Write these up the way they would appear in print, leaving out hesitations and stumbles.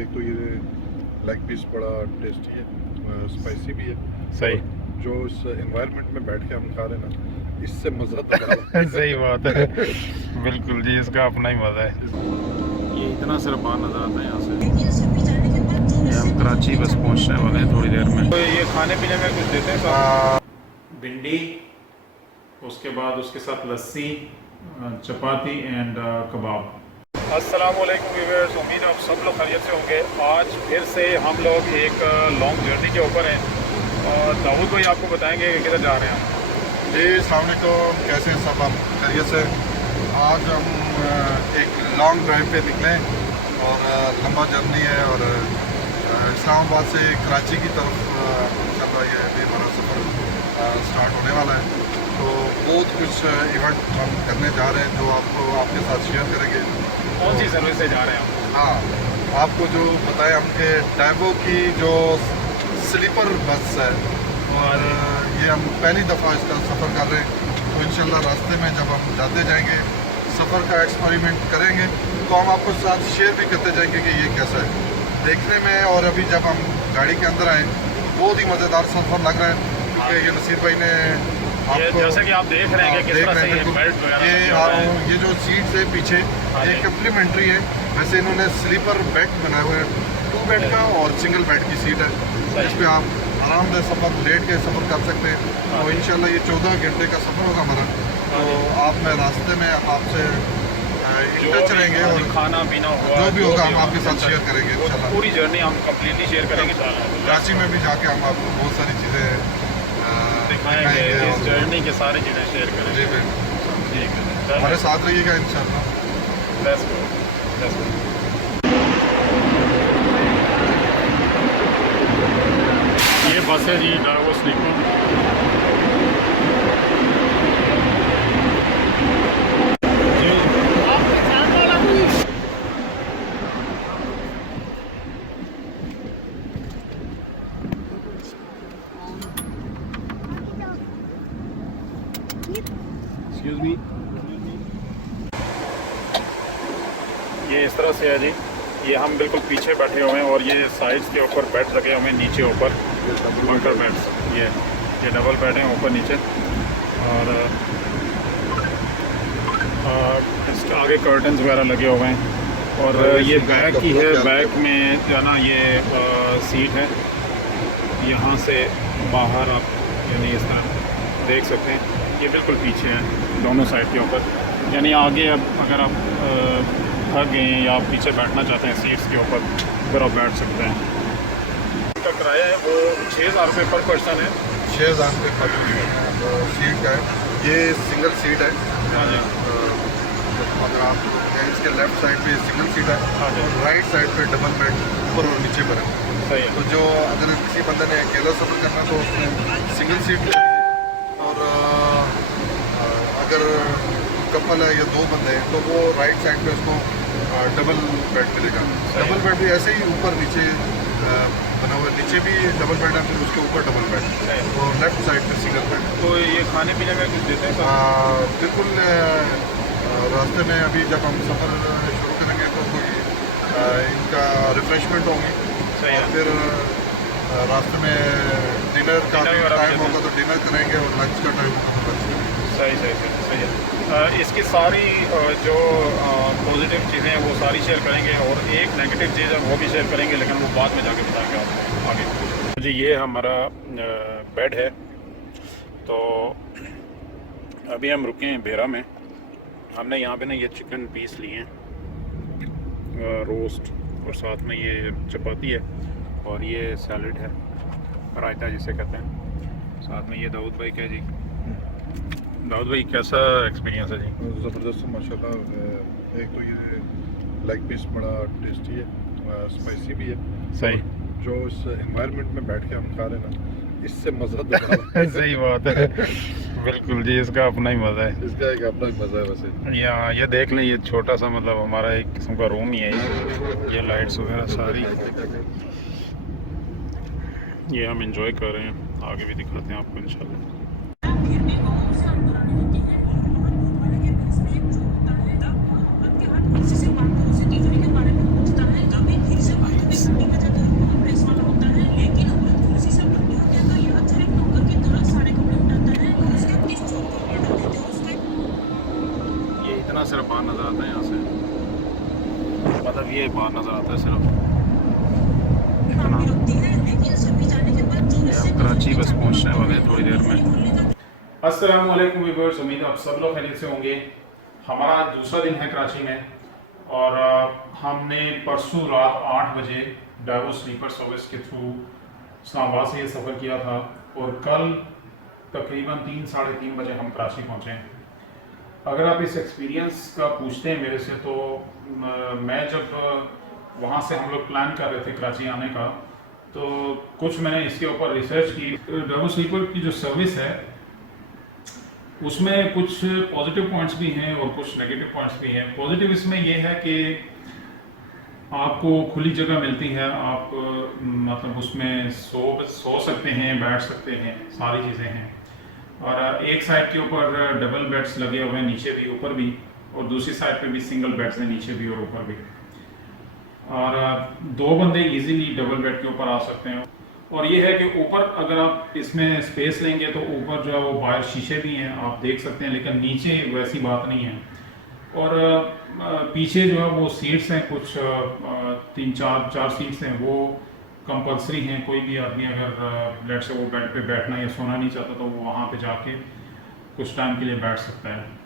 एक तो ये लेग पीस बड़ा टेस्टी है, स्पाइसी भी है। सही। जो इस एनवायरनमेंट में बैठ के हम खा रहे हैं ना, इससे मज़ा तो बड़ा सही बात है। बिल्कुल जी, इसका अपना ही मज़ा है। ये इतना सरबान नज़र आता है यहाँ से। ये हम कराची बस पहुँचने वाले हैं थोड़ी देर में। तो ये खाने पीने में कुछ देते हैं भिंडी, उसके बाद उसके साथ लस्सी, चपाती एंड कबाब। अस्सलाम वालेकुम व्यूअर्स, उम्मीद आप सब लोग खैरियत से होंगे। आज फिर से हम लोग एक लॉन्ग जर्नी के ऊपर हैं और दाऊद भाई आपको बताएंगे कि किधर जा रहे हैं हम। जी अस्सलाम वालेकुम, कैसे हैं सब आप खैरियत से। आज हम एक लॉन्ग ड्राइव पे निकले और लंबा जर्नी है और इस्लामाबाद से कराची की तरफ इंशाल्लाह ये अभी हमारा सफ़र स्टार्ट होने वाला है। तो बहुत कुछ इवेंट हम करने जा रहे हैं जो आपको आपके साथ शेयर करेंगे। कौन सी सर्विस से जा रहे हैं हम? हाँ, आपको जो बताएं हमके टैबो की जो स्लीपर बस है और ये हम पहली दफ़ा इसका सफ़र कर रहे हैं। तो इंशाल्लाह रास्ते में जब हम जाते जाएंगे सफ़र का एक्सपेरिमेंट करेंगे तो हम आपको साथ शेयर भी करते जाएंगे कि ये कैसा है देखने में। और अभी जब हम गाड़ी के अंदर आए बहुत ही मज़ेदार सफ़र लग रहा है क्योंकि ये नसीर भाई ने आपको जैसे कि आप देख रहे हैं कि किस तरह से ये बेल्ट वगैरह ये जो सीट्स है पीछे ये कम्प्लीमेंट्री है। वैसे इन्होंने स्लीपर बेड बनाए हुए हैं, 2 बेड का और सिंगल बेड की सीट है इस पर आप आरामदायक सफ़र लेट के सफ़र कर सकते हैं। तो इंशाल्लाह ये 14 घंटे का सफ़र होगा हमारा। तो आप में रास्ते में आपसे टच रहेंगे और खाना पीना होगा जो भी होगा हम आपके साथ शेयर करेंगे इंशाल्लाह। पूरी जर्नी हम कम्प्लीटली शेयर करेंगे। कराची में भी जाके हम आपको बहुत सारी चीज़ें दिखाएंगे, इस जर्नी के सारी चीज़ें शेयर करेंगे। जी ठीक है, हमारे साथ रहिएगा इंशाल्लाह। Let's go, let's go. ये बस है जी डार्गो स्लीपर। एक्सक्यूज मी, ये इस तरह से है जी। ये हम बिल्कुल पीछे बैठे हुए हैं और ये साइड्स के ऊपर बेड लगे हुए हैं, नीचे ऊपर बंकर बेड्स। ये डबल बेड हैं ऊपर नीचे और इसके आगे कर्टन्स वगैरह लगे हुए हैं। और ये बैक की है, बैक में जो है ना ये सीट है, यहाँ से बाहर आप यानी इस तरह देख सकते हैं। ये बिल्कुल पीछे है दोनों साइड के ऊपर, यानी आगे अब अगर आप थक गए हैं या आप पीछे बैठना चाहते हैं सीट्स के ऊपर फिर आप बैठ सकते हैं। इसका किराया है वो 6,000 रुपये पर पर्सन है। 6,000 रुपये पर सीट का है। ये सिंगल सीट है। हाँ जी, अगर आप इसके लेफ्ट साइड पे सिंगल सीट है हाँ जी, और राइट साइड पे डबल बेड ऊपर और नीचे पर है। सही है। तो जो अगर किसी बंदे ने अकेला सफ़र करना है तो उसमें सिंगल सीट ले और अगर कपल है या 2 बंदे हैं तो वो राइट साइड पे उसको डबल बेड मिलेगा। डबल बेड भी ऐसे ही ऊपर नीचे बना हुआ है, नीचे भी डबल बेड है फिर उसके ऊपर डबल बेड और लेफ्ट साइड पे सिंगल बेड। तो ये खाने पीने में कुछ देते हैं? बिल्कुल रास्ते में अभी जब हम सफ़र शुरू करेंगे तो कोई इनका रिफ़्रेशमेंट होंगी और फिर रास्ते में डिनर का टाइम होगा तो डिनर करेंगे और लंच का टाइम होगा तो लंच करेंगे। सही है। इसकी सारी जो पॉजिटिव चीज़ें हैं वो सारी शेयर करेंगे और एक नेगेटिव चीज़ है वो भी शेयर करेंगे, लेकिन वो बाद में जाके बताएंगे आपको आगे। जी ये हमारा बेड है। तो अभी हम रुके हैं बेरा में। हमने यहाँ पे ना ये चिकन पीस लिए हैं रोस्ट और साथ में ये चपाती है और ये सैलड है, रायता जिसे कहते हैं। साथ में ये दाऊद भाई का जी। दाऊद भाई कैसा एक्सपीरियंस है जी? ज़बरदस्त माशाल्लाह। एक तो ये लेग पीस बड़ा टेस्टी है, स्पाइसी भी है। सही। जो इस एनवायरनमेंट में बैठ के हम खा रहे हैं ना, इससे मज़ा तो सही बात है। बिल्कुल जी, इसका अपना ही मज़ा है। इसका एक अपना ही मज़ा है। वैसे यहाँ ये देख लें, ये छोटा सा मतलब हमारा एक किस्म का रूम ही है ये लाइट्स वगैरह सारी ये हम इंजॉय कर रहे हैं। आगे भी दिखाते हैं आपको इंशाल्लाह। आता है सिर्फ इतना। हम कराची बस पहुंचने वाले हैं थोड़ी देर में। अस्सलाम वालेकुम व्यूअर्स, उम्मीद आप सब लोग खैरियत से होंगे। हमारा दूसरा दिन है कराची में और हमने परसों रात 8 बजे डाइवो स्लीपर सर्विस के थ्रू इस्लामाबाद से ये सफ़र किया था और कल तकरीबन 3-3:30 बजे हम कराची पहुँचे। अगर आप इस एक्सपीरियंस का पूछते हैं मेरे से तो मैं जब वहाँ से हम लोग प्लान कर रहे थे कराची आने का तो कुछ मैंने इसके ऊपर रिसर्च की। डाइवो स्लीपर की जो सर्विस है उसमें कुछ पॉजिटिव पॉइंट्स भी हैं और कुछ नेगेटिव पॉइंट्स भी हैं। पॉजिटिव इसमें यह है कि आपको खुली जगह मिलती है, आप मतलब उसमें सो सकते हैं, बैठ सकते हैं, सारी चीज़ें हैं। और एक साइड के ऊपर डबल बेड्स लगे हुए हैं, नीचे भी ऊपर भी, और दूसरी साइड पे भी सिंगल बेड्स हैं, नीचे भी और ऊपर भी। और 2 बंदे इजीली डबल बेड के ऊपर आ सकते हैं। और ये है कि ऊपर अगर आप इसमें स्पेस लेंगे तो ऊपर जो है वो बाहर शीशे भी हैं, आप देख सकते हैं, लेकिन नीचे वैसी बात नहीं है। और पीछे जो है वो सीट्स हैं, कुछ 3-4 सीट्स हैं, वो कंपलसरी हैं। कोई भी आदमी अगर लेट से वो बेड पे बैठना या सोना नहीं चाहता तो वो वहाँ पे जाके कुछ टाइम के लिए बैठ सकता है।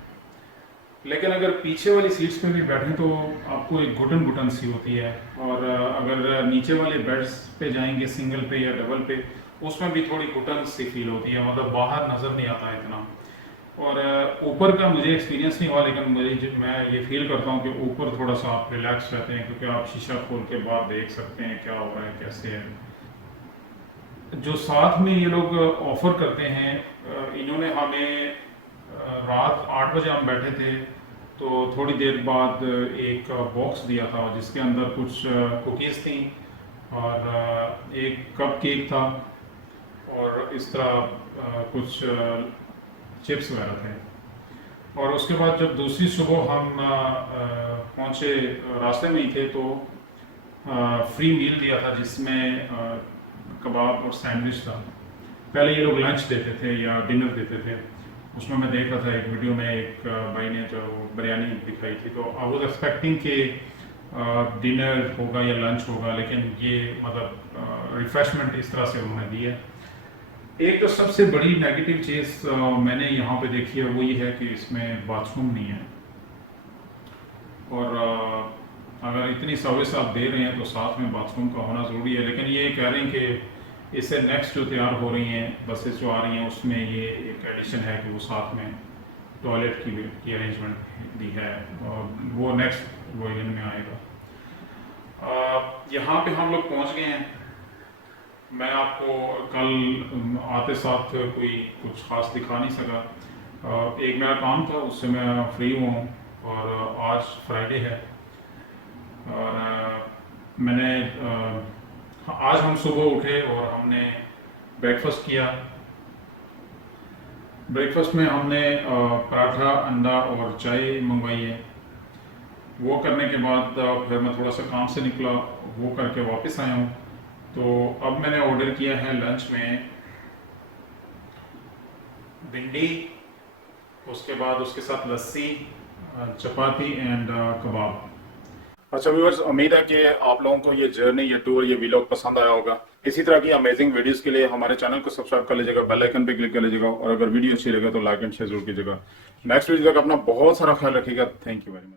लेकिन अगर पीछे वाली सीट्स पे भी बैठें तो आपको एक घुटन सी होती है। और अगर नीचे वाले बेड्स पे जाएंगे सिंगल पे या डबल पे, उसमें भी थोड़ी घुटन सी फील होती है, मतलब बाहर नज़र नहीं आता है इतना। और ऊपर का मुझे एक्सपीरियंस नहीं हुआ, लेकिन मैं ये फील करता हूँ कि ऊपर थोड़ा सा आप रिलैक्स रहते हैं क्योंकि आप शीशा खोल के बाहर देख सकते हैं क्या हो रहा है, कैसे है। जो साथ में ये लोग ऑफ़र करते हैं, इन्होंने हमें रात 8 बजे हम बैठे थे तो थोड़ी देर बाद एक बॉक्स दिया था जिसके अंदर कुछ कुकीज़ थी और एक कप केक था और इस तरह कुछ चिप्स वगैरह थे। और उसके बाद जब दूसरी सुबह हम पहुँचे, रास्ते में ही थे, तो फ्री मील दिया था जिसमें कबाब और सैंडविच था। पहले ये लोग लंच देते थे या डिनर देते थे। उसमें मैं देख रहा था एक वीडियो में, एक भाई ने जो बिरयानी दिखाई थी, तो आई वाज एक्सपेक्टिंग कि डिनर होगा या लंच होगा, लेकिन ये मतलब रिफ्रेशमेंट इस तरह से उन्होंने दी है। एक तो सबसे बड़ी नेगेटिव चीज़ मैंने यहाँ पे देखी है वो ये है कि इसमें बाथरूम नहीं है। और अगर इतनी सर्विस आप दे रहे हैं तो साथ में बाथरूम का होना ज़रूरी है। लेकिन ये कह रहे हैं कि इससे नेक्स्ट जो तैयार हो रही हैं बसेस जो आ रही हैं उसमें ये एक एडिशन है कि वो साथ में टॉयलेट की अरेंजमेंट दी है और वो नेक्स्ट वर्जन में आएगा। यहाँ पे हम लोग पहुँच गए हैं। मैं आपको कल आते साथ कोई कुछ ख़ास दिखा नहीं सका। एक मेरा काम था, उससे मैं फ्री हुआ हूँ और आज फ्राइडे है और मैंने आज हम सुबह उठे और हमने ब्रेकफास्ट किया। ब्रेकफास्ट में हमने पराठा, अंडा और चाय मंगवाई है। वो करने के बाद फिर मैं थोड़ा सा काम से निकला, वो करके वापस आया हूँ। तो अब मैंने ऑर्डर किया है लंच में भिंडी, उसके बाद उसके साथ लस्सी, चपाती एंड कबाब। अच्छा व्यूअर्स, उम्मीद है कि आप लोगों को ये जर्नी, ये टूर, ये व्लॉग पसंद आया होगा। इसी तरह की अमेजिंग वीडियोस के लिए हमारे चैनल को सब्सक्राइब कर लीजिएगा, बेल आइकन पे क्लिक कर लीजिएगा और अगर वीडियो अच्छी लगे तो लाइक एंड शेयर जरूर कीजिएगा। नेक्स्ट वीडियो तक अपना बहुत सारा ख्याल रखिएगा। Thank you very much.